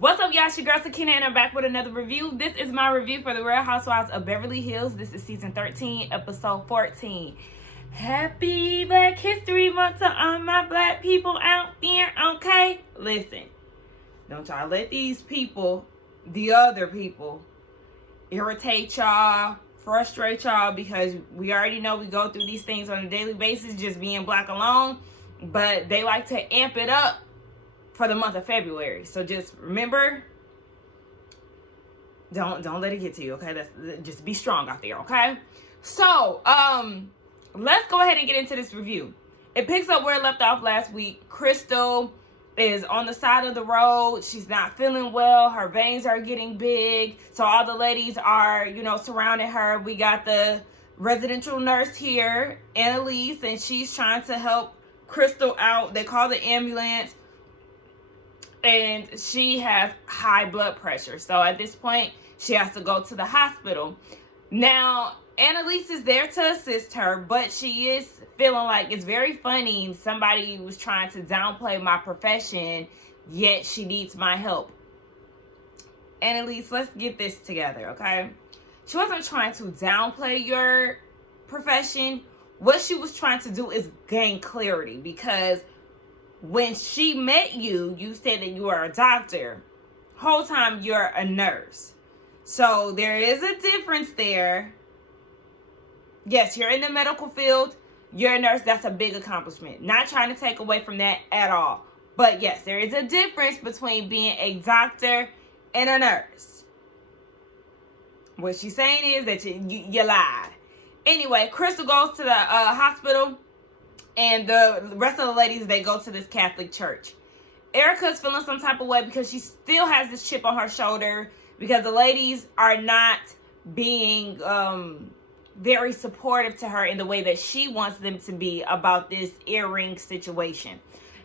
What's up, y'all? It's your girl Sakina, and I'm back with another review. This is my review for the Real Housewives of Beverly Hills. This is season 13, episode 14. Happy Black History Month to all my black people out there, okay? Listen, don't y'all let these people, the other people, irritate y'all, frustrate y'all, because we already know we go through these things on a daily basis, just being black alone, but they like to amp it up for the month of February. So just remember, don't let it get to you, okay? Just be strong out there, okay? So, let's go ahead and get into this review. It picks up where it left off last week. Crystal is on the side of the road. She's not feeling well. Her veins are getting big. So all the ladies are, surrounding her. We got the residential nurse here, Annalise, and she's trying to help Crystal out. They call the ambulance. And she has high blood pressure. So at this point, she has to go to the hospital. Now, Annalise is there to assist her, but she is feeling like it's very funny. Somebody was trying to downplay my profession, yet she needs my help. Annalise, let's get this together, okay? She wasn't trying to downplay your profession. What she was trying to do is gain clarity, because when she met you, you said that you are a doctor. Whole time you're a nurse. So there is a difference there. Yes, you're in the medical field. You're a nurse. That's a big accomplishment. Not trying to take away from that at all. But yes, there is a difference between being a doctor and a nurse. What she's saying is that you lied. Anyway, Crystal goes to the hospital. And the rest of the ladies, they go to this Catholic church. Erica's feeling some type of way because she still has this chip on her shoulder, because the ladies are not being very supportive to her in the way that she wants them to be about this earring situation.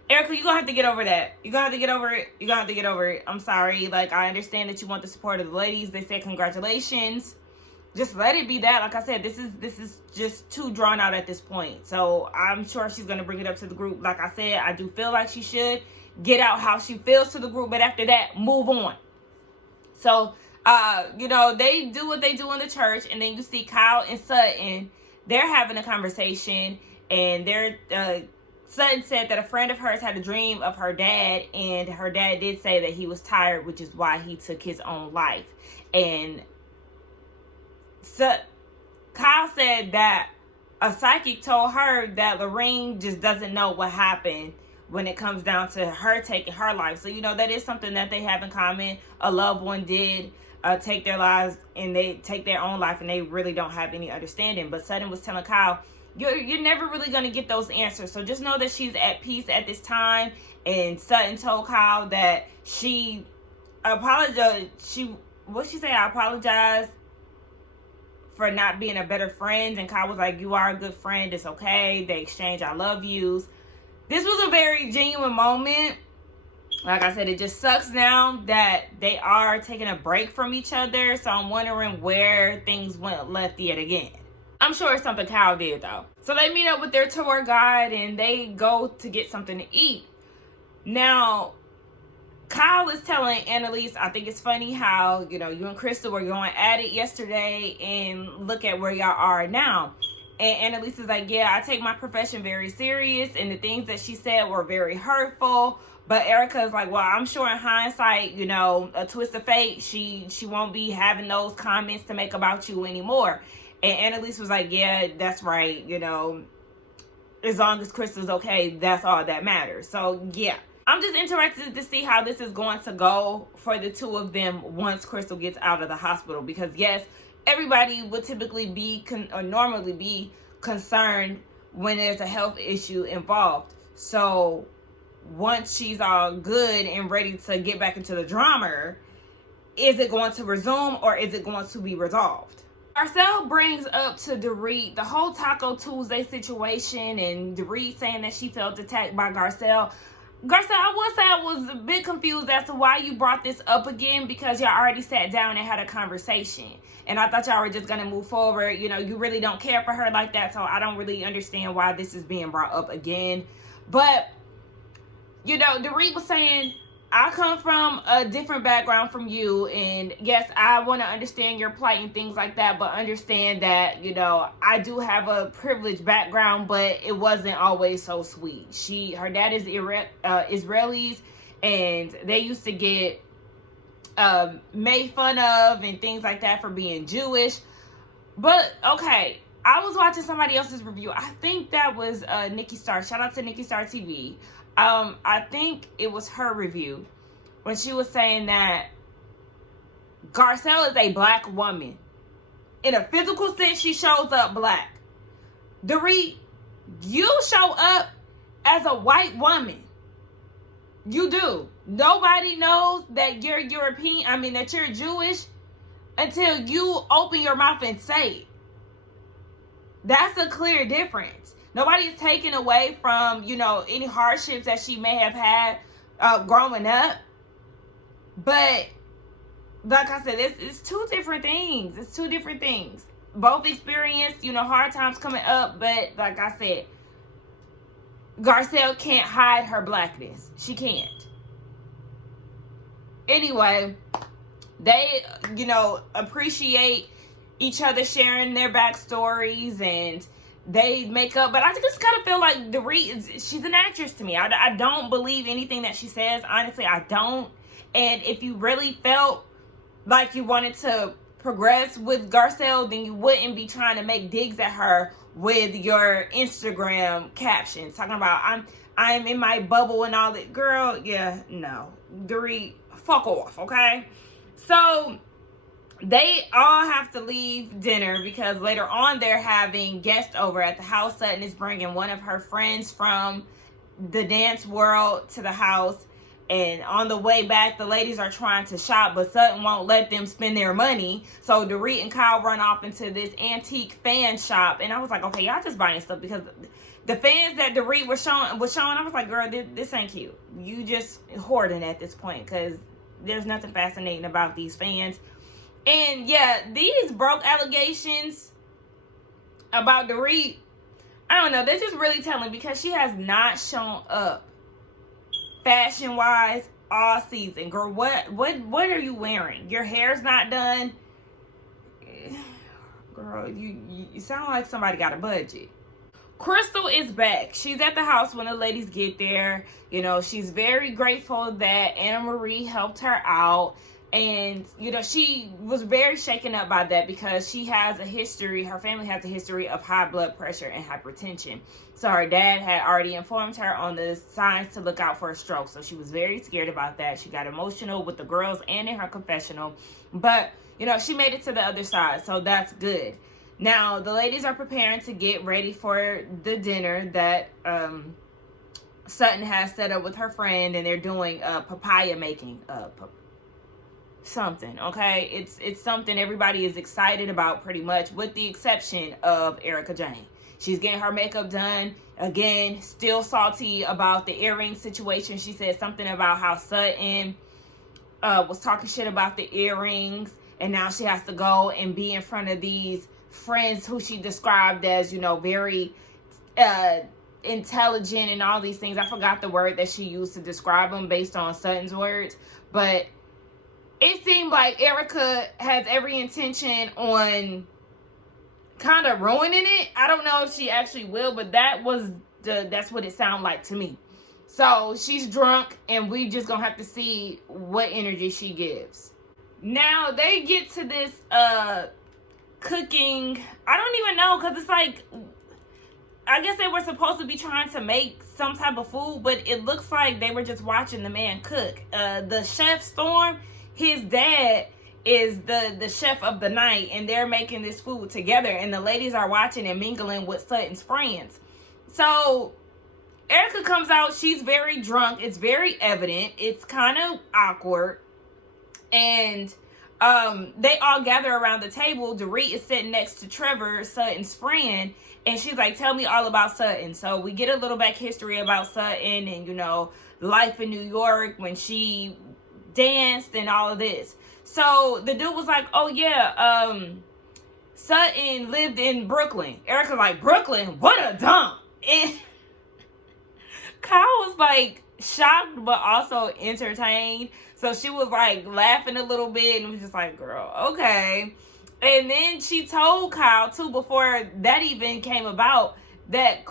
Erica, you're going to have to get over that. You're going to have to get over it. You're going to have to get over it. I'm sorry. I understand that you want the support of the ladies. They said congratulations. Just let it be that. Like I said, this is just too drawn out at this point. So I'm sure she's going to bring it up to the group. Like I said, I do feel like she should get out how she feels to the group. But after that, move on. So, they do what they do in the church. And then you see Kyle and Sutton. They're having a conversation. And Sutton said that a friend of hers had a dream of her dad. And her dad did say that he was tired, which is why he took his own life. And so Kyle said that a psychic told her that Lorraine just doesn't know what happened when it comes down to her taking her life. So, that is something that they have in common. A loved one did take their lives, and they take their own life, and they really don't have any understanding. But Sutton was telling Kyle, you're never really going to get those answers. So just know that she's at peace at this time. And Sutton told Kyle that she apologized. What'd she say? I apologize for not being a better friend. And Kyle was like, you are a good friend. It's okay. They exchange I love yous. This was a very genuine moment. Like I said, it just sucks now that they are taking a break from each other. So I'm wondering where things went left yet again. I'm sure it's something Kyle did, though. So they meet up with their tour guide and they go to get something to eat. Now, Kyle is telling Annalise, I think it's funny how, you and Crystal were going at it yesterday, and look at where y'all are now. And Annalise is like, yeah, I take my profession very serious, and the things that she said were very hurtful. But Erica is like, well, I'm sure in hindsight, a twist of fate, she won't be having those comments to make about you anymore. And Annalise was like, yeah, that's right. As long as Crystal's okay, that's all that matters. So, yeah. I'm just interested to see how this is going to go for the two of them once Crystal gets out of the hospital. Because, yes, everybody would typically normally be concerned when there's a health issue involved. So, once she's all good and ready to get back into the drama, is it going to resume or is it going to be resolved? Garcelle brings up to Dorit the whole Taco Tuesday situation, and Dorit saying that she felt attacked by Garcelle. Garcelle, I would say I was a bit confused as to why you brought this up again, because y'all already sat down and had a conversation. And I thought y'all were just going to move forward. You really don't care for her like that, so I don't really understand why this is being brought up again. But, Dorit was saying, I come from a different background from you, and yes, I want to understand your plight and things like that, but understand that, I do have a privileged background, but it wasn't always so sweet. Her dad is Israelis, and they used to get made fun of and things like that for being Jewish. But okay, I was watching somebody else's review. I think that was Nikki Star. Shout out to Nikki Star TV. I think it was her review when she was saying that Garcelle is a black woman. In a physical sense, she shows up black. Dorit, you show up as a white woman. You do. Nobody knows that you're European, that you're Jewish until you open your mouth and say it. That's a clear difference. Nobody is taking away from, any hardships that she may have had growing up. But like I said, it's two different things. It's two different things. Both experienced, hard times coming up. But like I said, Garcelle can't hide her blackness. She can't. Anyway, they, appreciate each other sharing their backstories, and they make up. But I just kind of feel like Dorit, she's an actress to me. I don't believe anything that she says. Honestly, I don't. And if you really felt like you wanted to progress with Garcelle, then you wouldn't be trying to make digs at her with your Instagram captions talking about I'm in my bubble and all that. Girl, yeah, no. Dorit, fuck off, okay? So they all have to leave dinner because later on they're having guests over at the house. Sutton is bringing one of her friends from the dance world to the house. And on the way back, the ladies are trying to shop, but Sutton won't let them spend their money. So Dorit and Kyle run off into this antique fan shop. And I was like, okay, y'all just buying stuff, because the fans that Dorit was showing, I was like, girl, this ain't cute. You just hoarding at this point, because there's nothing fascinating about these fans. And yeah, these broke allegations about Dorit, I don't know, they're just really telling, because she has not shown up fashion wise all season. Girl, what are you wearing? Your hair's not done. Girl, you sound like somebody got a budget. Crystal is back. She's at the house when the ladies get there. She's very grateful that Anna Marie helped her out. And, she was very shaken up by that, because she has a history, her family has a history of high blood pressure and hypertension. So her dad had already informed her on the signs to look out for a stroke. So she was very scared about that. She got emotional with the girls and in her confessional. But, she made it to the other side. So that's good. Now, the ladies are preparing to get ready for the dinner that Sutton has set up with her friend. And they're doing papaya making. Something, okay? It's something everybody is excited about, pretty much, with the exception of Erica Jane. She's getting her makeup done. Again, still salty about the earring situation. She said something about how Sutton was talking shit about the earrings, and now she has to go and be in front of these friends who she described as, very intelligent and all these things. I forgot the word that she used to describe them based on Sutton's words, but it seemed like Erica has every intention on kind of ruining it. I don't know if she actually will, but that's what it sounded like to me. So she's drunk, and we just gonna have to see what energy she gives. Now they get to this cooking. I don't even know, because it's like, I guess they were supposed to be trying to make some type of food, but it looks like they were just watching the man cook. The chef Storm, his dad is the chef of the night, and they're making this food together, and the ladies are watching and mingling with Sutton's friends. So Erica comes out. She's very drunk. It's very evident. It's kind of awkward. And they all gather around the table. Dorit is sitting next to Trevor, Sutton's friend, and she's like, tell me all about Sutton. So we get a little back history about Sutton and, life in New York when she danced and all of this. So the dude was like, oh yeah, Sutton lived in Brooklyn. Erica's like, Brooklyn? What a dump. And Kyle was like, shocked but also entertained. So she was like laughing a little bit and was just like, girl, okay. And then she told Kyle too, before that even came about, that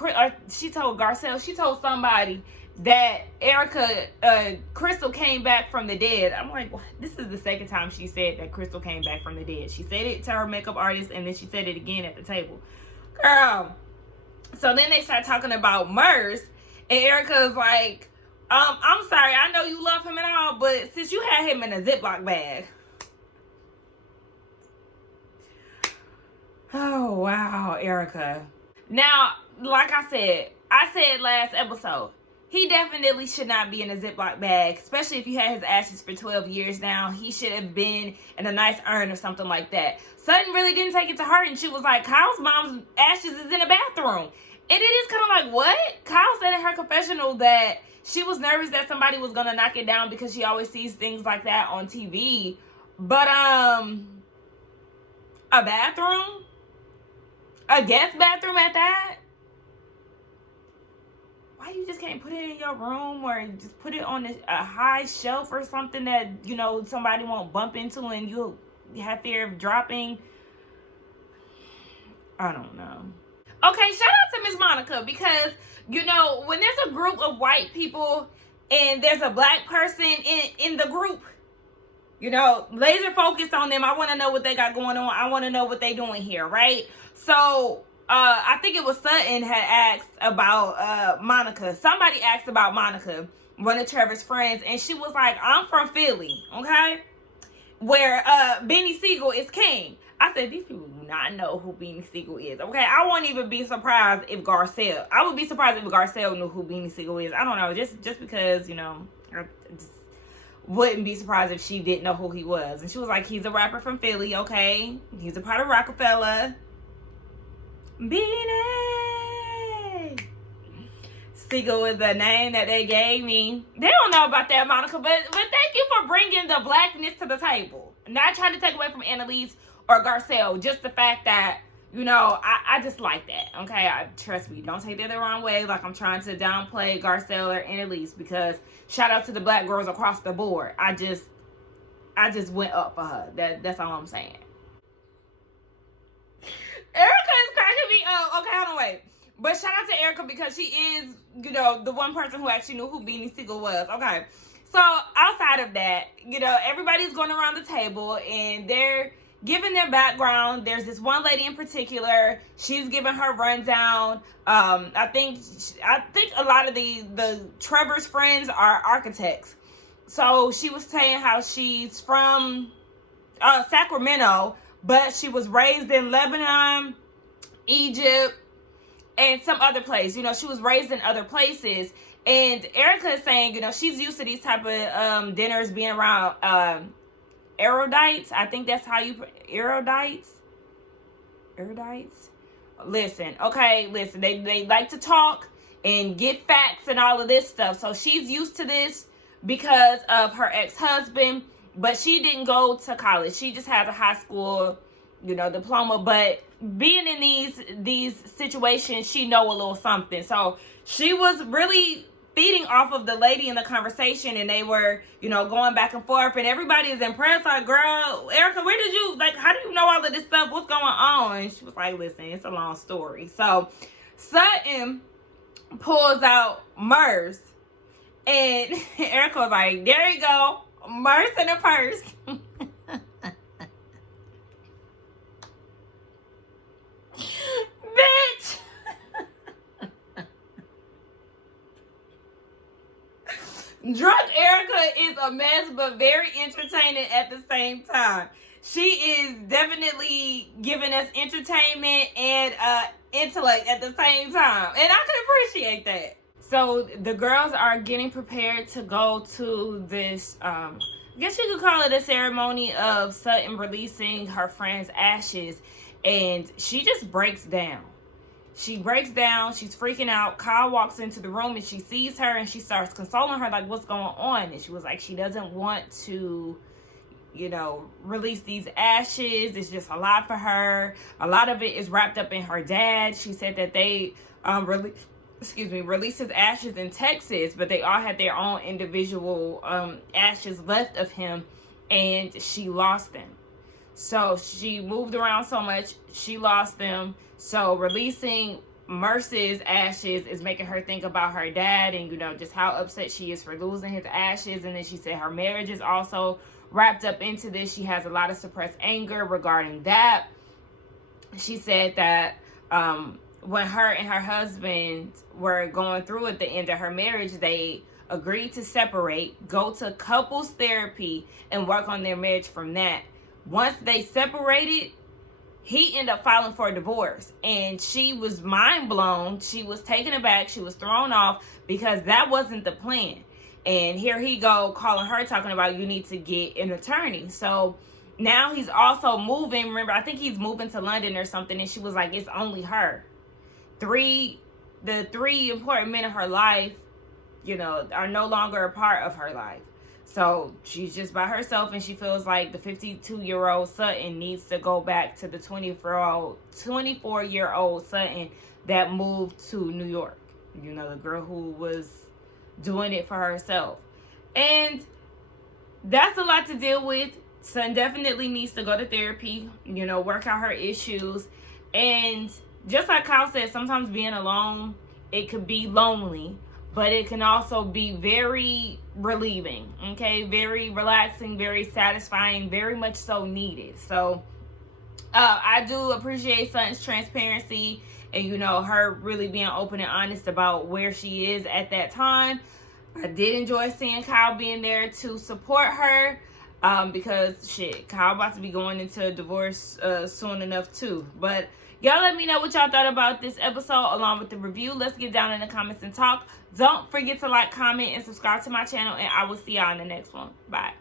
she told Garcelle, she told somebody that Crystal came back from the dead. I'm like, what? This is the second time she said that Crystal came back from the dead. She said it to her makeup artist, and then she said it again at the table. Girl. So then they start talking about Murs, and Erica's like, I'm sorry, I know you love him and all, but since you had him in a Ziploc bag. Oh, wow, Erica. Now, like I said last episode, he definitely should not be in a Ziploc bag, especially if you had his ashes for 12 years now. He should have been in a nice urn or something like that. Sutton really didn't take it to heart, and she was like, Kyle's mom's ashes is in the bathroom. And it is kind of like, what? Kyle said in her confessional that she was nervous that somebody was going to knock it down because she always sees things like that on TV. But, a bathroom? A guest bathroom at that? Why you just can't put it in your room, or just put it on a high shelf or something that, you know, somebody won't bump into and you'll have fear of dropping? I don't know. Okay, shout out to Miss Monica, because, you know, when there's a group of white people and there's a black person in the group, you know, laser focused on them. I want to know what they got going on. I want to know what they doing here, right? So, I think it was Sutton had asked about Monica. Somebody asked about Monica, one of Trevor's friends, and she was like, I'm from Philly, okay? Where Beanie Siegel is king. I said, these people do not know who Beanie Siegel is, okay? I won't even be surprised if Garcelle, I would be surprised if Garcelle knew who Beanie Siegel is. I don't know, just because, you know, I just wouldn't be surprised if she didn't know who he was. And she was like, he's a rapper from Philly, okay? He's a part of Rockefeller. Beanie Siegel is the name that they gave me. They don't know about that, Monica, but thank you for bringing the blackness to the table. Not trying to take away from Annalise or Garcelle, just the fact that, you know, I just like that, okay? Trust me, don't take that the wrong way, like I'm trying to downplay Garcelle or Annalise, because shout out to the black girls across the board. I just went up for her. That's all I'm saying. Erica is cracking me up. Okay, hold on, wait. But shout out to Erica, because she is, you know, the one person who actually knew who Beanie Siegel was. Okay. So, outside of that, you know, everybody's going around the table and they're giving their background. There's this one lady in particular. She's giving her rundown. I think a lot of the Trevor's friends are architects. So, she was saying how she's from Sacramento, but she was raised in Lebanon, Egypt, and some other place. You know, she was raised in other places. And Erica is saying, you know, she's used to these type of dinners being around erudites. I think that's how you... Erudites? Listen, okay, listen. They like to talk and get facts and all of this stuff. So she's used to this because of her ex-husband. But she didn't go to college. She just has a high school, you know, diploma. But being in these situations, she know a little something. So she was really feeding off of the lady in the conversation, and they were, you know, going back and forth. And everybody is impressed, like, girl, Erica, where did you, like, how do you know all of this stuff? What's going on? And she was like, listen, it's a long story. So Sutton pulls out Murs, and Erica was like, there you go. Murs in a purse. Bitch. Drunk Erica is a mess, but very entertaining at the same time. She is definitely giving us entertainment and intellect at the same time. And I can appreciate that. So the girls are getting prepared to go to this, I guess you could call it a ceremony of Sutton releasing her friend's ashes. And she just breaks down. She breaks down. She's freaking out. Kyle walks into the room and she sees her and she starts consoling her, like, what's going on? And she was like, she doesn't want to, you know, release these ashes. It's just a lot for her. A lot of it is wrapped up in her dad. She said that they released his ashes in Texas, but they all had their own individual ashes left of him, and she lost them. So she moved around so much, she lost them. So releasing Merce's ashes is making her think about her dad and, just how upset she is for losing his ashes. And then she said her marriage is also wrapped up into this. She has a lot of suppressed anger regarding that. She said that when her and her husband were going through at the end of her marriage, they agreed to separate, go to couples therapy, and work on their marriage from that. Once they separated, he ended up filing for a divorce, and she was mind blown. She was taken aback. She was thrown off because that wasn't the plan. And here he go calling her, talking about you need to get an attorney. So now he's also moving. Remember, I think he's moving to London or something, and she was like, it's only her. The three important men in her life, are no longer a part of her life. So she's just by herself, and she feels like the 52-year-old Sutton needs to go back to the 24-year-old Sutton that moved to New York. The girl who was doing it for herself. And that's a lot to deal with. Sutton definitely needs to go to therapy, work out her issues. And just like Kyle said, sometimes being alone, it could be lonely, but it can also be very relieving, okay? Very relaxing, very satisfying, very much so needed. So I do appreciate Sutton's transparency and, her really being open and honest about where she is at that time. I did enjoy seeing Kyle being there to support her because, Kyle about to be going into a divorce soon enough too. But y'all let me know what y'all thought about this episode along with the review. Let's get down in the comments and talk. Don't forget to like, comment, and subscribe to my channel, and I will see y'all in the next one. Bye.